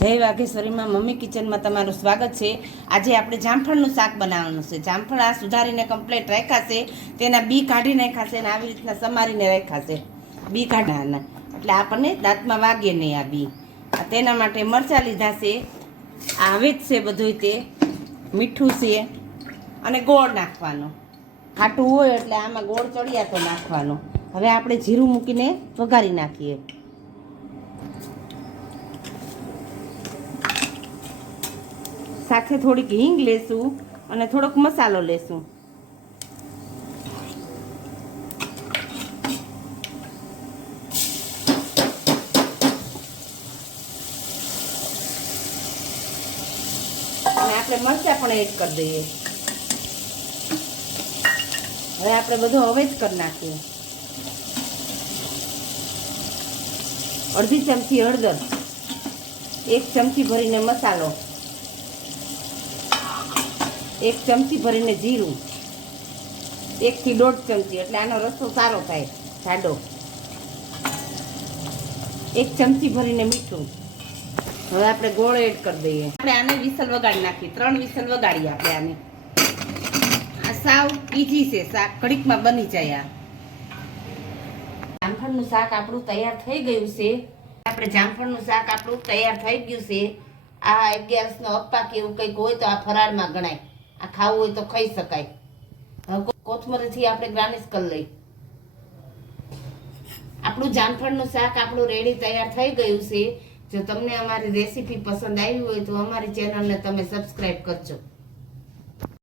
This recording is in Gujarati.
જય વાઘેશ્વરીમાં મમ્મી કિચનમાં તમારું સ્વાગત છે। આજે આપણે જામફળનું શાક બનાવવાનું છે। જામફળ આ સુધારીને કમ્પ્લીટ રાખ્યા છે, તેના બી કાઢી નાખ્યા છે અને આવી રીતના સમારીને રાખ્યા છે। બી કાઢવાના એટલે આપણને દાંતમાં વાગે નહીં આ બી। તેના માટે મરચાં લીધા છે, આ હવે જ છે બધું, તે મીઠું છે અને ગોળ નાખવાનો। ખાટું હોય એટલે આમાં ગોળ ચડિયાતો નાખવાનો। હવે આપણે જીરું મૂકીને વઘારી નાખીએ। સાથે થોડીક હિંગ લેશું અને થોડોક મસાલો લેશું। અને આપણે મરચાં પણ એડ કરી દઈએ। હવે આપણે બધું હવે જ કરી નાખીએ। અડધી ચમચી હળદર, 1 ચમચી ભરીને મસાલો, 1 ચમચી ભરીને જીરું, 1 થી 1.5 ચમચી એટલે આનો રસો સારો થાય જાડો, 1 ચમચી ભરીને મીઠું। હવે આપણે ગોળ એડ કરી દઈએ। આપણે આને વિસલ વગાડી નાખીએ, 3 વિસલ વગાડીએ આપણે આને। આ સાવ ઈજી છે શાક, ઘડીકમાં બની જાય। આ જામફળનું શાક આપણું તૈયાર થઈ ગયું છે। આપણે જામફળનું શાક આપણું તૈયાર થઈ ગયું છે। આ 11નો અપ્પા કે એવું કંઈક હોય તો આ ફરાળમાં ગણાય, આ ખાવું હોય તો ખાઈ શકાય। હવે કોથમરીથી આપણે ગાર્નિશ કરી લઈ। આપણું જામફળનું શાક આપણું રેડી તૈયાર થઈ ગયું છે। જો તમને અમારી રેસીપી પસંદ આવી હોય તો અમારી ચેનલને તમે સબસ્ક્રાઈબ કરજો।